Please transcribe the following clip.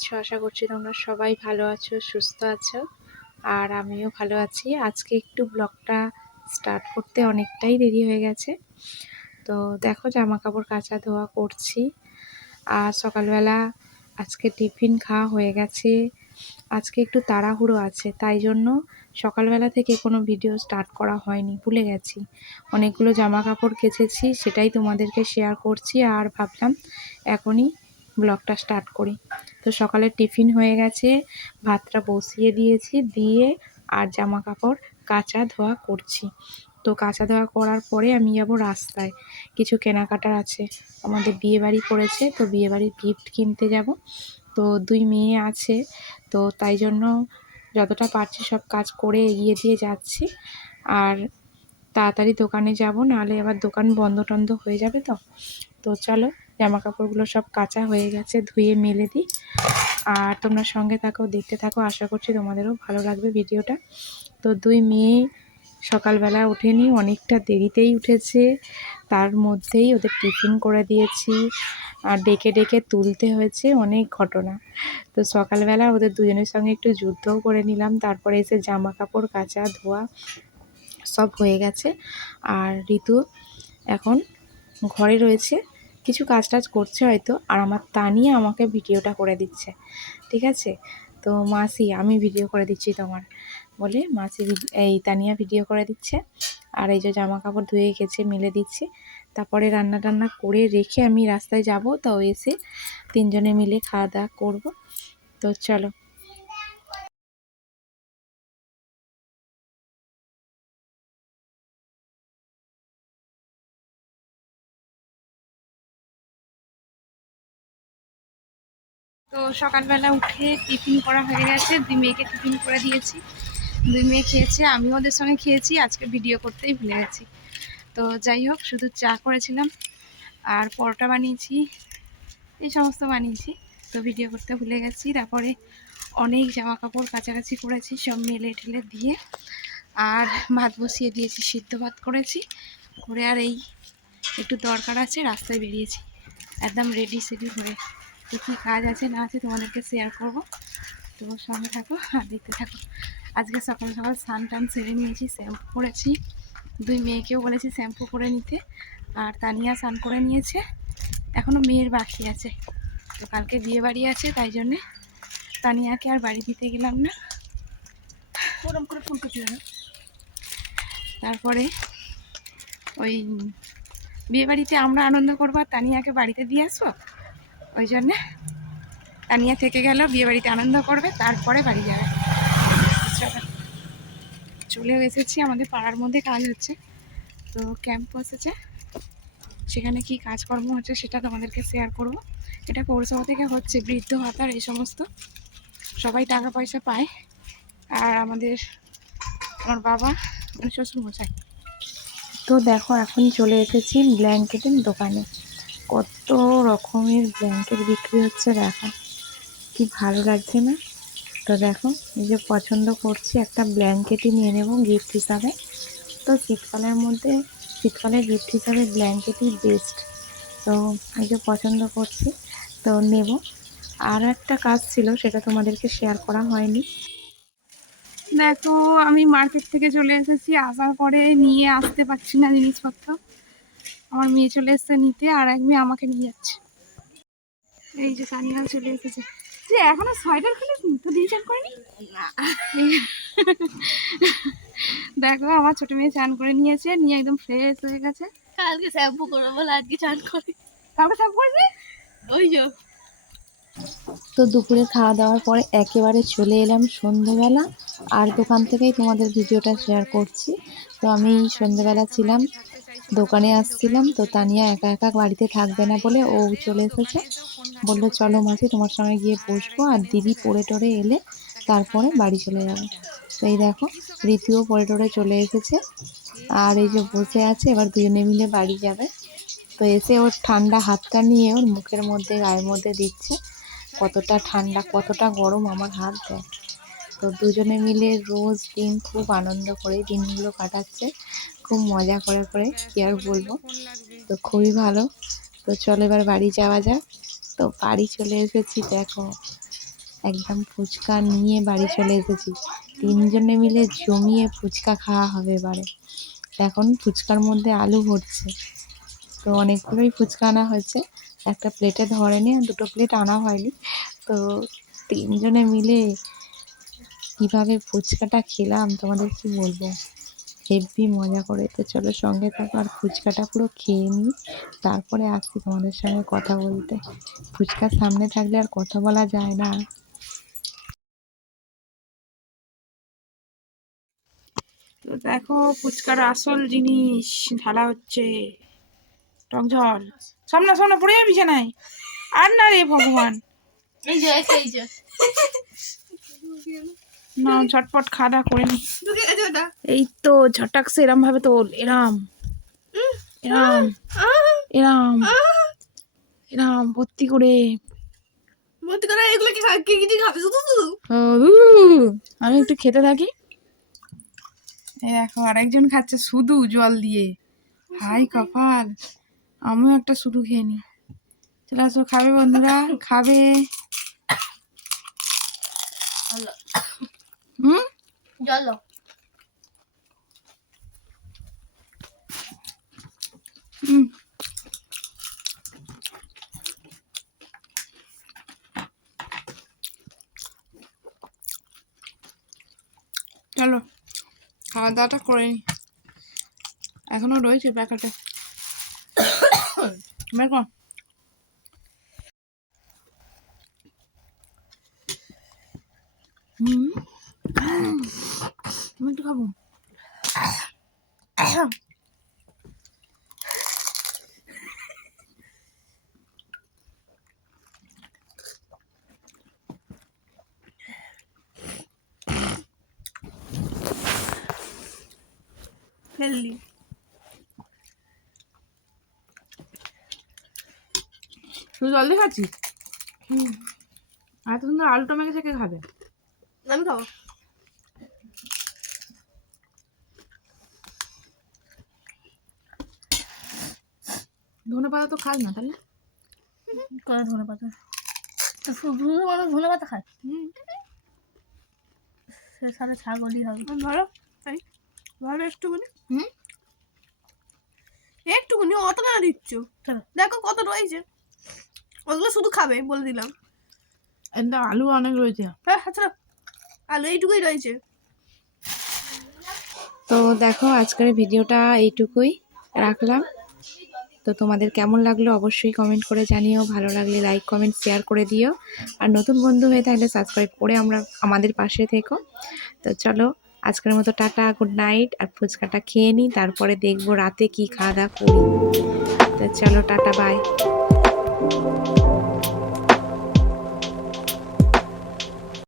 আছো? আশা করছি তোমরা সবাই ভালো আছো, সুস্থ আছো। আর আমিও ভালো আছি। আজকে একটু ব্লগটা স্টার্ট করতে অনেকটাই দেরি হয়ে গেছে। তো দেখো জামা কাপড় কাচা ধোয়া করছি। আর সকালবেলা আজকে টিফিন খাওয়া হয়ে গেছে। আজকে একটু তাড়াহুড়ো আছে, তাই জন্য সকালবেলা থেকে কোনো ভিডিও স্টার্ট করা হয়নি, ভুলে গেছি। অনেকগুলো জামা কাপড় কেচেছি, সেটাই তোমাদেরকে শেয়ার করছি। আর ভাবলাম এখনই ব্লগটা স্টার্ট করি। তো সকালে টিফিন হয়ে গেছে, ভাতটা বসিয়ে দিয়েছি, দিয়ে আর জামা কাপড় কাচা ধোয়া করছি। তো কাচা ধোয়া করার পরে আমি যাব রাস্তায়। কিছু কেনাকাটার আছে, আমাদের বিয়ে বাড়ি পড়েছে, তো বিয়েবাড়ির গিফট কিনতে যাব। তো দুই মেয়ে আছে, তো তাই জন্য যতটা পারছি সব কাজ করে এগিয়ে দিয়ে যাচ্ছি। আর তাড়াতাড়ি দোকানে যাব, নাহলে আবার দোকান বন্ধ টন্ধ হয়ে যাবে তো। তো চলো জামা কাপড়গুলো সব কাঁচা হয়ে গেছে, ধুয়ে মেলে দিই। আর তোমরা সঙ্গে থাকো, দেখতে থাকো, আশা করছি তোমাদেরও ভালো লাগবে ভিডিওটা। তো দুই মেয়ে সকালবেলা ওঠেনি, অনেকটা দেরিতেই উঠেছে। তার মধ্যেই ওদের টিফিন করে দিয়েছি। আর ডেকে ডেকে তুলতে হয়েছে অনেক ঘটনা। তো সকালবেলা ওদের দুজনের সঙ্গে একটু যুদ্ধও করে নিলাম। তারপরে এসে জামা কাপড় কাচা, ধোয়া সব হয়ে গেছে। আর ঋতু এখন ঘরে রয়েছে। কিছু কাজ টাজ করছে হয়তো, আর আমার তানিয়া আমাকে ভিডিওটা করে দিচ্ছে, ঠিক আছে? তো মাসি, আমি ভিডিও করে দিচ্ছি তোমার, বলে মাসি এই তানিয়া ভিডিও করে দিচ্ছে, আর এই যে জামা কাপড় ধুয়ে গেছে, মেলে দিচ্ছে, তারপরে রান্না টান্না করে রেখে আমি রাস্তায় যাব, তো এসে তিনজনে মিলে খাওয়া দাওয়া করব, তো চলো। তো সকালবেলা উঠে টিফিন করা হয়ে গেছে। দুই মেয়েকে টিফিন করে দিয়েছি। দুই মেয়ে খেয়েছে, আমিও ওদের সঙ্গে খেয়েছি, আজকে ভিডিও করতেই ভুলে গেছি। তো যাই হোক, শুধু চা করেছিলাম, আর পরোটা বানিয়েছি, এই সমস্ত বানিয়েছি। তো ভিডিও করতে ভুলে গেছি, তারপরে অনেক জামা কাপড় কাছাকাছি করেছি, সব মেলে ঠেলে দিয়ে। আর ভাত বসিয়ে দিয়েছি, সিদ্ধ ভাত করেছি। করে আর এই একটু দরকার আছে, রাস্তায় বেরিয়েছি। একদম রেডি সেডি হয়ে তো কী কাজ আছে না আছে তোমাদেরকে শেয়ার করব। তো সঙ্গে থাকো আর দেখতে থাকো। আজকে সকাল সকাল স্নান টান সেরে নিয়েছি শ্যাম্পু করেছি। দুই মেয়েকেও বলেছি শ্যাম্পু করে নিতে। আর তানিয়া স্নান করে নিয়েছে। এখনও মেয়ের বাকি আছে। তো কালকে বিয়ে বাড়ি আছে তাই জন্যে তানিয়াকে আর বাড়ি দিতে গেলাম না। ওরম করে ফোন করতে তারপরে ওই বিয়ে বাড়িতে আমরা আনন্দ করব। আর তানিয়াকে বাড়িতে দিয়ে আসব? ওই জন্যে তানিয়া থেকে গেল বিয়ে বাড়িতে আনন্দ করবে, তারপরে বাড়ি যাবে। চলেও এসেছি আমাদের পাড়ার মধ্যে, কাজ হচ্ছে। তো ক্যাম্প বসেছে সেখানে কি কাজকর্ম হচ্ছে সেটা তোমাদেরকে শেয়ার করব। এটা পৌরসভা থেকে হচ্ছে, বৃদ্ধ ভাতার এই সমস্ত। সবাই টাকা পয়সা পায়। আর আমাদের আমার বাবা মানে শ্বশুর মশাই তো দেখো এখন চলে এসেছি ব্ল্যাঙ্কেটের দোকানে। কত রকমের ব্ল্যাঙ্কেট বিক্রি হচ্ছে দেখো। কি ভালো লাগছে না? তো দেখো, এই যে পছন্দ করছি একটা ব্ল্যাঙ্কেটই নিয়ে নেব গিফট হিসাবে। তো শীতকালের মধ্যে, শীতকালের গিফট হিসাবে ব্ল্যাঙ্কেটই বেস্ট তো এই যে পছন্দ করছি, তো নেব। আর একটা কাজ ছিল, সেটা তোমাদেরকে শেয়ার করা হয়নি। দেখো, আমি মার্কেট থেকে চলে এসেছি, আসার পরে নিয়ে আসতে পারছি না জিনিসপত্র। আমার মেয়ে চলে এসছে নিতে আর এক মেয়ে আমাকে নিয়ে যাচ্ছে। এই যে সানিয়াল চলে এসেছে। যে এখনও সোয়েটার খুলিসনি তো দিয়ে চান করিনি? দেখো আমার ছোট মেয়ে চান করে নিয়েছে নিয়ে একদম ফ্রেশ হয়ে গেছে। কালকে শ্যাম্পু করব বলে আজকে চান করি কাউকে সব করবে ওই যে। তো দুপুরে খাওয়া দাওয়ার পরে একেবারে চলে এলাম সন্ধেবেলা। আর দোকান থেকেই তোমাদের ভিডিওটা শেয়ার করছি। তো আমি সন্ধেবেলা ছিলাম দোকানে আসছিলাম তো তানিয়া একা একা বাড়িতে থাকবে না বলে ও চলে এসেছে। বলল, চলো মাসি, তোমার সঙ্গে গিয়ে বসবো আর দিদি পড়ে টরে এলে তারপরে বাড়ি চলে যাবে। তো এই দেখো, রীতিও পড়ে টরে চলে এসেছে। আর এই যে বসে আছে, এবার দুজনে মিলে বাড়ি যাবে। তো এসে ওর ঠান্ডা হাতটা নিয়ে ওর মুখের মধ্যে, গায়ের মধ্যে দিচ্ছে। কতটা ঠান্ডা, কতটা গরম আমার হাত দেয়। তো দুজনে মিলে রোজ দিন খুব আনন্দ করে দিনগুলো কাটাচ্ছে। খুব মজা করে করে, কী আর বলব? তো খুবই ভালো। তো চলো এবার বাড়ি যাওয়া যাক। তো বাড়ি চলে এসেছি, দেখো। একদম ফুচকা নিয়ে বাড়ি চলে এসেছি। তিনজনে মিলে জমিয়ে ফুচকা খাওয়া হবে এবারে। এখন ফুচকার মধ্যে আলু ভরছে। তো অনেকগুলোই ফুচকা আনা হয়েছে। একটা প্লেটে ধরেনি আর দুটো প্লেট আনা হয়নি। তো তিনজনে মিলে কীভাবে ফুচকাটা খেলাম তোমাদের কি বলব? হেভি মজা করে। তো চলো সঙ্গে থাকো আর ফুচকাটা পুরো খেয়ে নিই। তারপরে আসছি তোমাদের সঙ্গে কথা বলতে। ফুচকার সামনে থাকলে আর কথা বলা যায় না। তো দেখো ফুচকার আসল জিনিস ঢালা হচ্ছে টক ঝাল সামনা সামনা পড়ে যাবি বিছানায় আর না রে ভগবান। এই যে এই যে, এই যে। না ঝটপট খাওয়া দাওয়া করে নি। এই তো ঝটাকসে এরম ভাবে তোল এরাম। এরাম এরাম এরাম ভর্তি করে। ভর্তি করে এগুলো কি খা- কি কিছু খাবে? শুধু শুধু আমি একটু খেতে থাকি। এই দেখো আরেকজন খাচ্ছে শুধু জল দিয়ে। হাই কপাল। আমিও একটা শুধু খেয়ে নি। চলে আসো খাবে বন্ধুরা খাবে হুম জল দাও হুম চলো খাওয়া দাওয়াটা করে নি এখনও রয়েছে প্যাকেটে বের কর হুম আমি একটু খাব হেলদি তুই জলদি খাচ্ছিস এত সুন্দর আলু টমেটো থেকে খাবে আমি খাব ধনে পাতা তো খাস না তাহলে করে ধনে পাতা তো শুধু মানুষ ধনে পাতা খায় সে সাথে ছাগলই হবে ভালো তাই ভালো একটুখানি। হুম? একটুকুনি অত কেন দিচ্ছ? দেখো কত রয়েছে। ওগুলো শুধু খাবে বলে দিলাম। এটা আলু অনেক রয়েছে। হ্যাঁ আচ্ছা আলু এইটুকুই রয়েছে। তো দেখো আজকের ভিডিওটা এইটুকুই। রাখলাম। তো তোমাদের কেমন লাগল অবশ্যই কমেন্ট করে জানিও। ভালো লাগলে লাইক কমেন্ট শেয়ার করে দিও। আর নতুন বন্ধু হয়ে থাকলে সাবস্ক্রাইব করে আমরা আমাদের পাশে থেকো। তো চলো, আজকের মতো টাটা গুড নাইট আর ফুচকাটা খেয়ে নিই, তারপরে দেখব রাতে কি খাওয়া দাওয়া করি। তো চলো, টাটা বাই